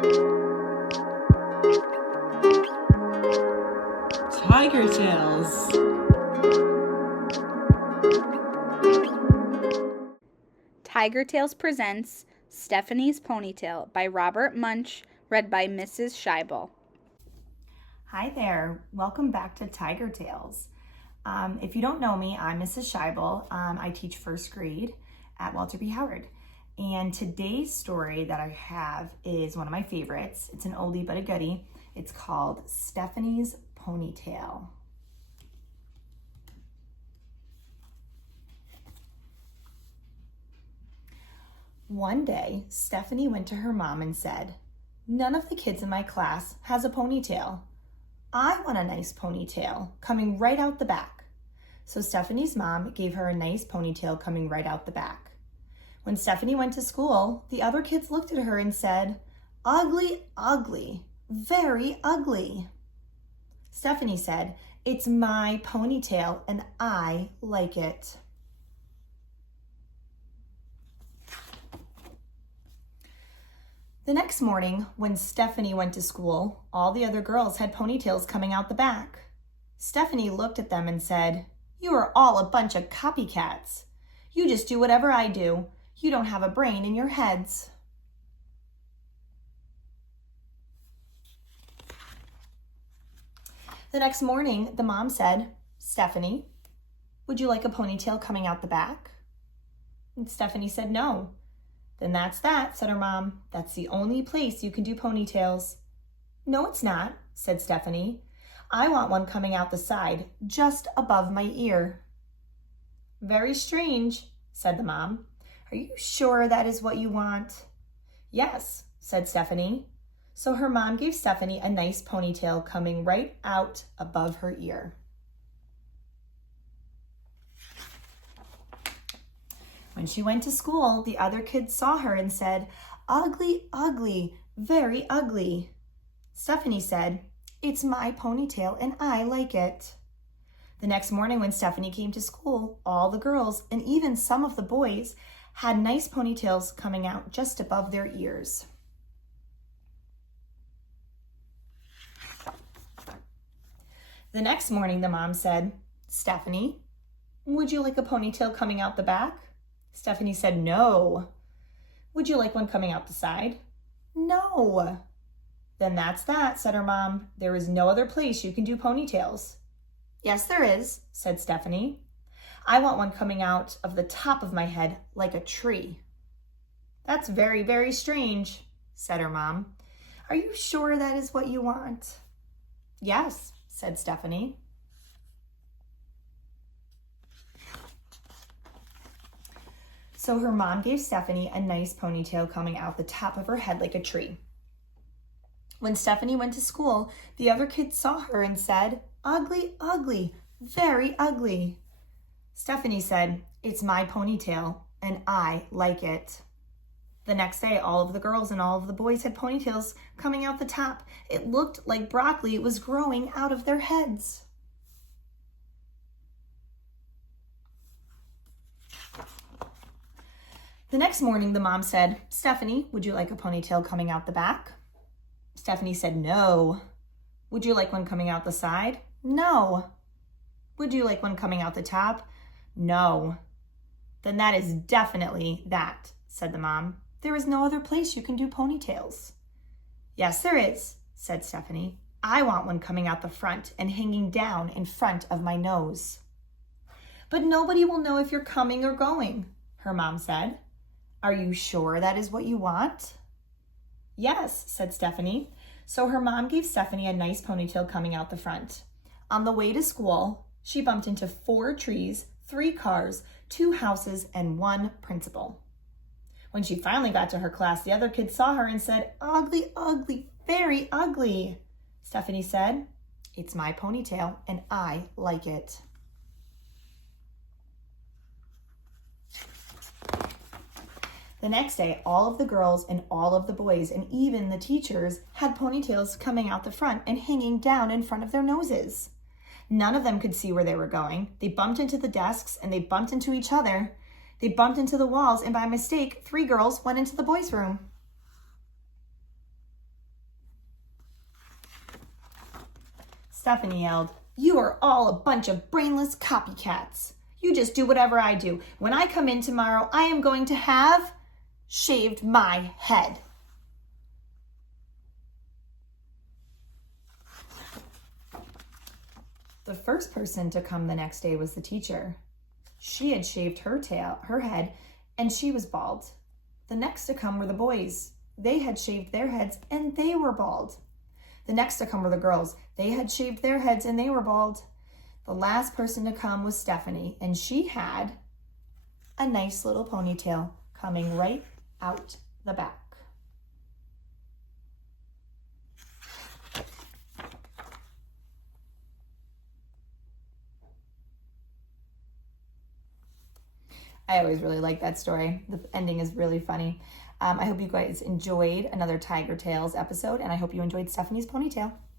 Tiger Tales. Tiger Tales presents Stephanie's Ponytail by Robert Munsch, read by Mrs. Scheibel. Hi there, welcome back to Tiger Tales. If you don't know me, I'm Mrs. Scheibel. I teach first grade at Walter B. Howard. And today's story that I have is one of my favorites. It's an oldie but a goodie. It's called Stephanie's Ponytail. One day, Stephanie went to her mom and said, "None of the kids in my class has a ponytail. I want a nice ponytail coming right out the back." So Stephanie's mom gave her a nice ponytail coming right out the back. When Stephanie went to school, the other kids looked at her and said, "Ugly, ugly, very ugly." Stephanie said, "It's my ponytail and I like it." The next morning, when Stephanie went to school, all the other girls had ponytails coming out the back. Stephanie looked at them and said, "You are all a bunch of copycats. You just do whatever I do. You don't have a brain in your heads." The next morning, the mom said, "Stephanie, would you like a ponytail coming out the back?" And Stephanie said, "No." "Then that's that," said her mom. "That's the only place you can do ponytails." "No, it's not," said Stephanie. "I want one coming out the side, just above my ear." "Very strange," said the mom. "Are you sure that is what you want?" "Yes," said Stephanie. So her mom gave Stephanie a nice ponytail coming right out above her ear. When she went to school, the other kids saw her and said, "Ugly, ugly, very ugly." Stephanie said, "It's my ponytail and I like it." The next morning when Stephanie came to school, all the girls and even some of the boys had nice ponytails coming out just above their ears. The next morning, the mom said, "Stephanie, would you like a ponytail coming out the back?" Stephanie said, "No." "Would you like one coming out the side?" "No." "Then that's that," said her mom. "There is no other place you can do ponytails." "Yes, there is," said Stephanie. "I want one coming out of the top of my head like a tree." "That's very, very strange," said her mom. "Are you sure that is what you want?" "Yes," said Stephanie. So her mom gave Stephanie a nice ponytail coming out the top of her head like a tree. When Stephanie went to school, the other kids saw her and said, "Ugly, ugly, very ugly." Stephanie said, "It's my ponytail and I like it." The next day, all of the girls and all of the boys had ponytails coming out the top. It looked like broccoli was growing out of their heads. The next morning, the mom said, "Stephanie, would you like a ponytail coming out the back?" Stephanie said, "No." "Would you like one coming out the side?" "No." "Would you like one coming out the top?" "No." "Then that is definitely that," said the mom. "There is no other place you can do ponytails." "Yes, there is," said Stephanie. "I want one coming out the front and hanging down in front of my nose." "But nobody will know if you're coming or going," her mom said. "Are you sure that is what you want?" "Yes," said Stephanie. So her mom gave Stephanie a nice ponytail coming out the front. On the way to school, she bumped into 4 trees, 3 cars, 2 houses, and 1 principal. When she finally got to her class, the other kids saw her and said, "Ugly, ugly, very ugly." Stephanie said, "It's my ponytail and I like it." The next day, all of the girls and all of the boys and even the teachers had ponytails coming out the front and hanging down in front of their noses. None of them could see where they were going. They bumped into the desks and they bumped into each other. They bumped into the walls, and by mistake, 3 girls went into the boys' room. Stephanie yelled, "You are all a bunch of brainless copycats. You just do whatever I do. When I come in tomorrow, I am going to have shaved my head." The first person to come the next day was the teacher. She had shaved her head, and she was bald. The next to come were the boys. They had shaved their heads, and they were bald. The next to come were the girls. They had shaved their heads, and they were bald. The last person to come was Stephanie, and she had a nice little ponytail coming right out the back. I always really like that story. The ending is really funny. I hope you guys enjoyed another Tiger Tales episode, and I hope you enjoyed Stephanie's ponytail.